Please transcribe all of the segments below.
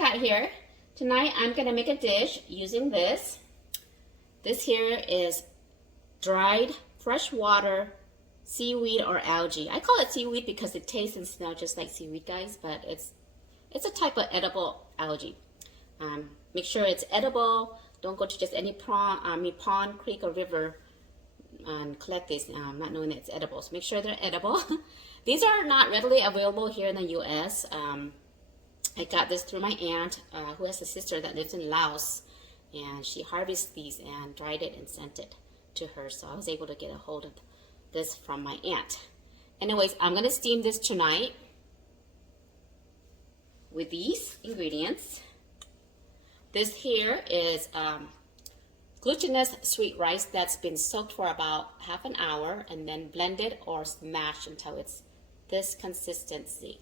KrazyKAT here. Tonight I'm gonna make a dish using this. This here is dried freshwater seaweed or algae. I call it seaweed because it tastes and smells just like seaweed, guys, but it's a type of edible algae. Make sure it's edible. Don't go to just any pond, creek, or river and collect these not knowing that it's edible. So make sure they're edible. These are not readily available here in the US. I got this through my aunt who has a sister that lives in Laos, and she harvested these and dried it and sent it to her. So I was able to get a hold of this from my aunt. Anyways, I'm going to steam this tonight with these ingredients. This here is glutinous sweet rice that's been soaked for about half an hour and then blended or smashed until it's this consistency.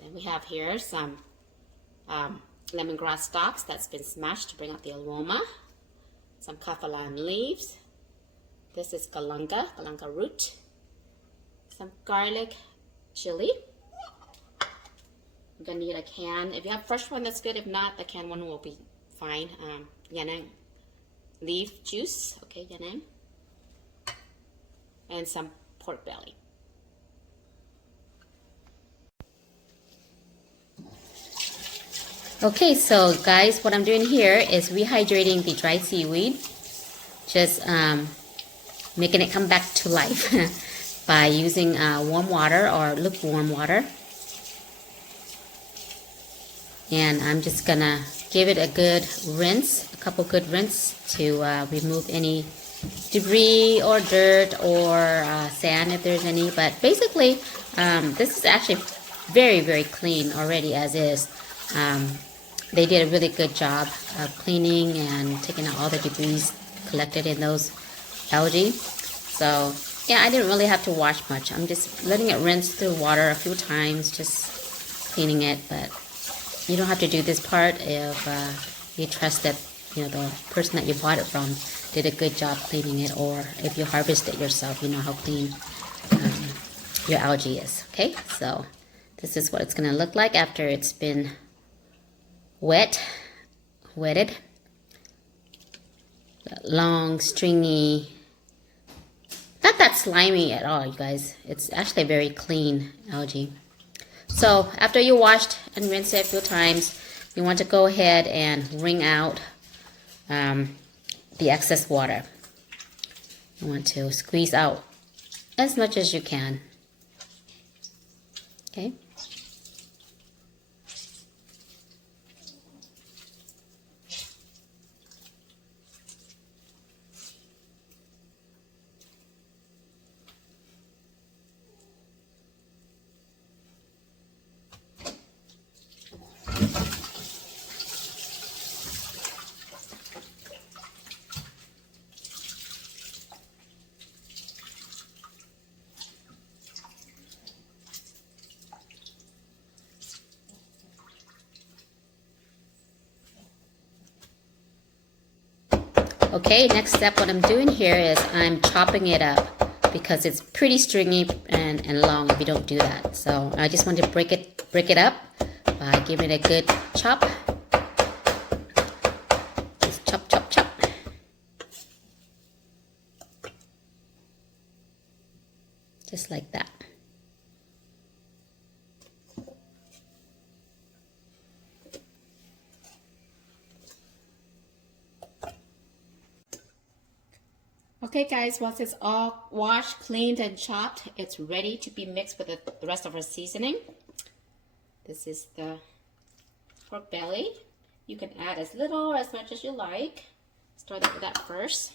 Then we have here some lemongrass stalks that's been smashed to bring out the aroma. Some kaffir lime leaves. This is galanga root. Some garlic chili. You're gonna need a can. If you have fresh one, that's good. If not, the canned one will be fine. Yanang leaf juice, okay, yanang. And some pork belly. Okay, so guys, what I'm doing here is rehydrating the dried seaweed. Just making it come back to life by using warm water or lukewarm water. And I'm just gonna give it a good rinse, a couple good rinse to remove any debris or dirt or sand if there's any. But basically, this is actually very, very clean already as is. They did a really good job of cleaning and taking out all the debris collected in those algae. So yeah, I didn't really have to wash much. I'm just letting it rinse through water a few times, just cleaning it. But you don't have to do this part if you trust that the person that you bought it from did a good job cleaning it, or if you harvest it yourself, you know how clean your algae is. Okay, so this is what it's gonna look like after it's been wetted. Long, stringy, not that slimy at all, you guys. It's actually very clean algae. So after you washed and rinsed it a few times, you want to go ahead and wring out the excess water. You want to squeeze out as much as you can. Okay. Okay, next step, what I'm doing here is I'm chopping it up because it's pretty stringy and long if you don't do that. So I just want to break it up by giving it a good chop. Just chop, chop, chop. Just like that. Okay guys, once it's all washed, cleaned, and chopped, it's ready to be mixed with the rest of our seasoning. This is the pork belly. You can add as little or as much as you like. Start with that first.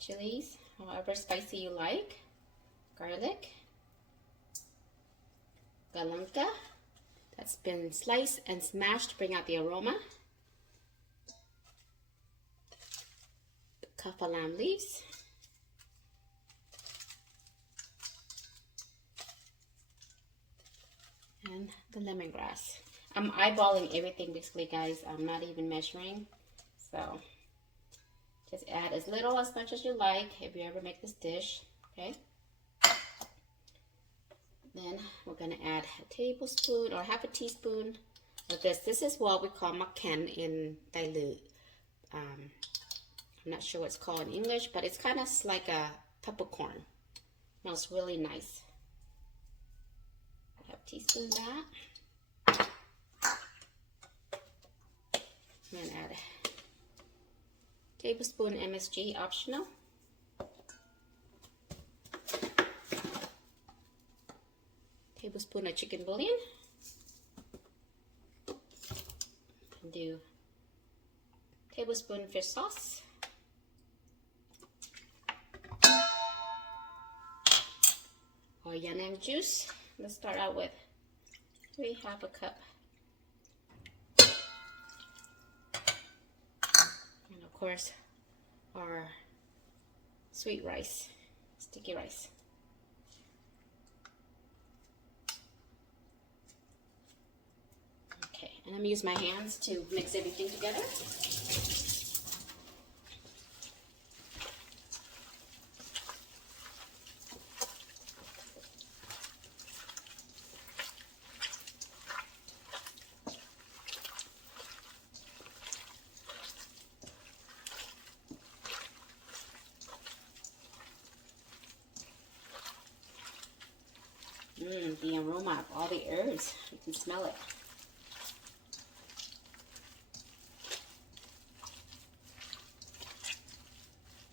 Chilies, however spicy you like. Garlic. Galanga, that's been sliced and smashed to bring out the aroma. Kaffir lime leaves. And the lemongrass. I'm eyeballing everything basically, guys. I'm not even measuring. So just add as little as much as you like if you ever make this dish, okay? Then we're gonna add a tablespoon or half a teaspoon of this. This is what we call makken in dilute. I'm not sure what it's called in English, but it's kind of like a peppercorn. Smells really nice. Half a teaspoon of that. And add a tablespoon MSG, optional. Tablespoon of chicken bouillon. And do tablespoon fish sauce. Or yanang juice. Let's start out with half a cup. And of course, our sweet rice, sticky rice. Okay, and I'm gonna use my hands to mix everything together. The aroma of all the herbs, you can smell it.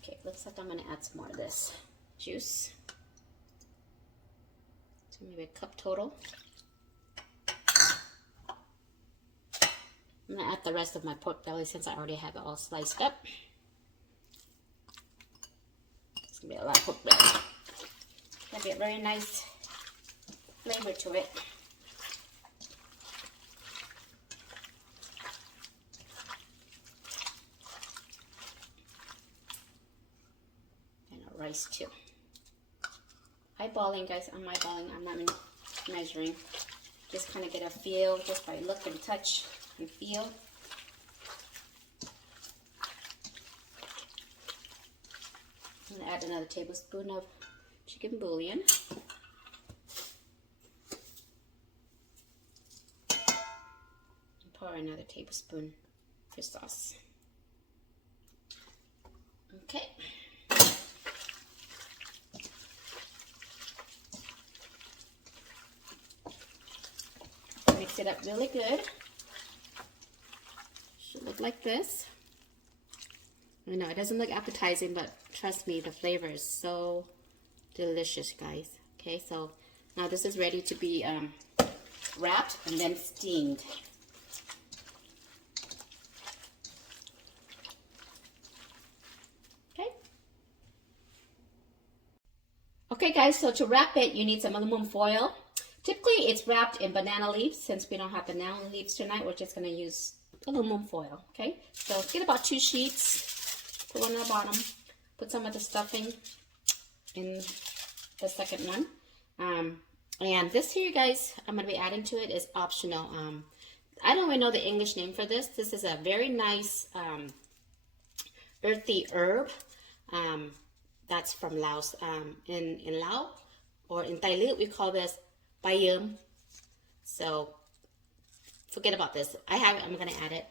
Okay, looks like I'm gonna add some more of this juice. So maybe a cup total. I'm gonna add the rest of my pork belly since I already have it all sliced up. It's gonna be a lot of pork belly. Gonna be a very nice flavor to it. And our rice too. Eyeballing, guys. I'm eyeballing. I'm not measuring. Just kind of get a feel just by look and touch and feel. I'm gonna add another tablespoon of chicken bouillon. Pour another tablespoon fish sauce. Okay. Mix it up really good. Should look like this. I know it doesn't look appetizing, but trust me, the flavor is so delicious, guys. Okay, so now this is ready to be wrapped and then steamed. Okay guys, so to wrap it, you need some aluminum foil. Typically, it's wrapped in banana leaves. Since we don't have banana leaves tonight, we're just going to use aluminum foil, okay? So get about 2 sheets, put one on the bottom, put some of the stuffing in the second one. And this here, guys, I'm going to be adding to it is optional. I don't really know the English name for this. This is a very nice earthy herb. That's from Laos. In Laos or in Thailand, we call this bayum. So forget about this. I have it. I'm going to add it.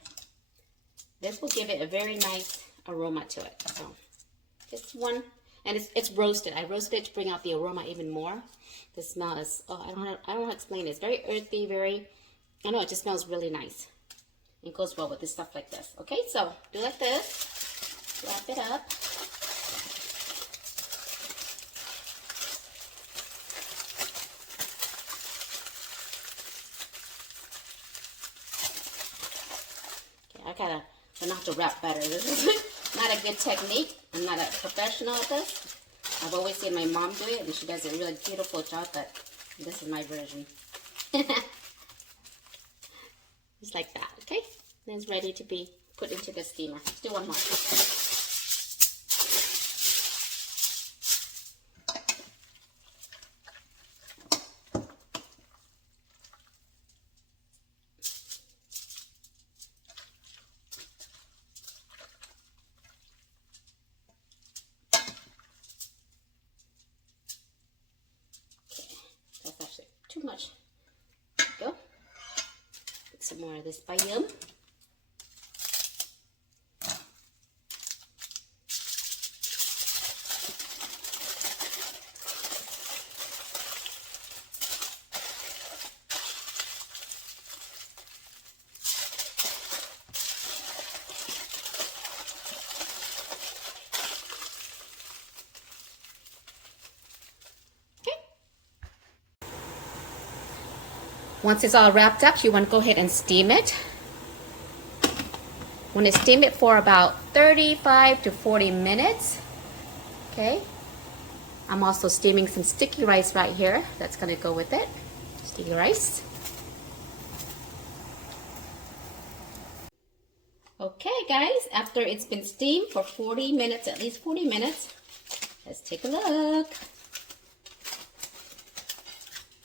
This will give it a very nice aroma to it. So just one, and it's roasted. I roasted it to bring out the aroma even more. The smell is, oh, I don't know how to explain it. It's very earthy, I know it just smells really nice. It goes well with this stuff like this. Okay, so do like this. Wrap it up. I gotta learn how to wrap better. This is not a good technique. I'm not a professional at this. I've always seen my mom do it, and she does a really beautiful job, but this is my version. Just like that, okay? Then it's ready to be put into the steamer. Let's do one more. That's actually too much. There we go. Put some more of this bayam. Once it's all wrapped up, you want to go ahead and steam it. You want to steam it for about 35 to 40 minutes. Okay. I'm also steaming some sticky rice right here. That's going to go with it. Sticky rice. Okay guys, after it's been steamed for 40 minutes, at least 40 minutes, let's take a look.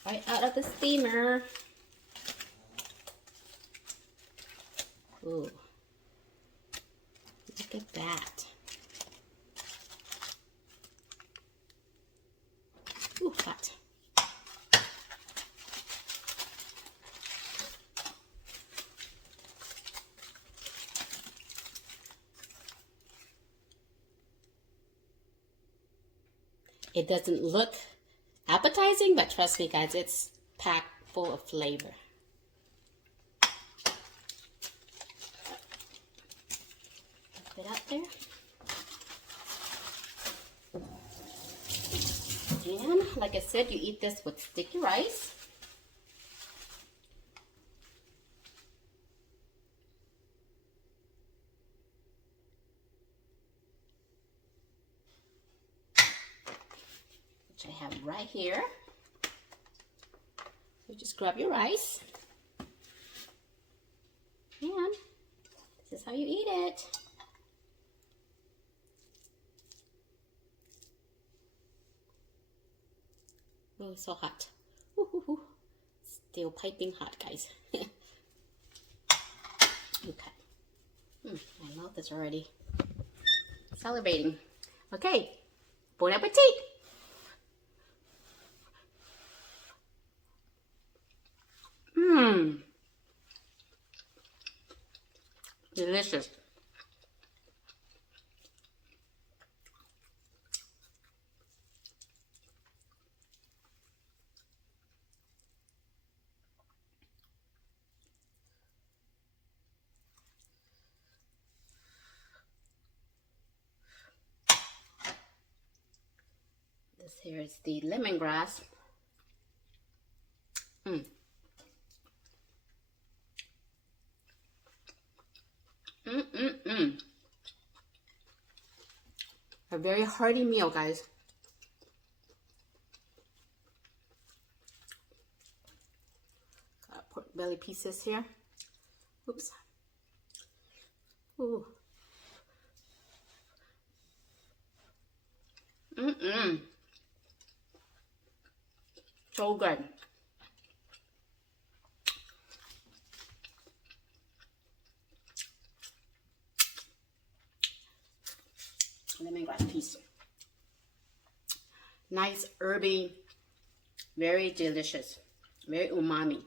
Right out of the steamer. Ooh, look at that. Ooh, hot. It doesn't look appetizing, but trust me guys, it's packed full of flavor. Put it out there. And like I said, you eat this with sticky rice. Which I have right here. So just grab your rice. And this is how you eat it. Oh, it's so hot. Ooh. Still piping hot, guys. Okay. My mouth is already salivating. Okay. Bon appetit. Delicious. This here is the lemongrass. A very hearty meal, guys. Got pork belly pieces here. Oops. Ooh. So good. Lemongrass piece. Nice herby, very delicious, very umami.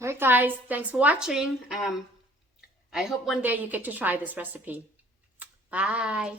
Alright guys, thanks for watching. I hope one day you get to try this recipe. Bye.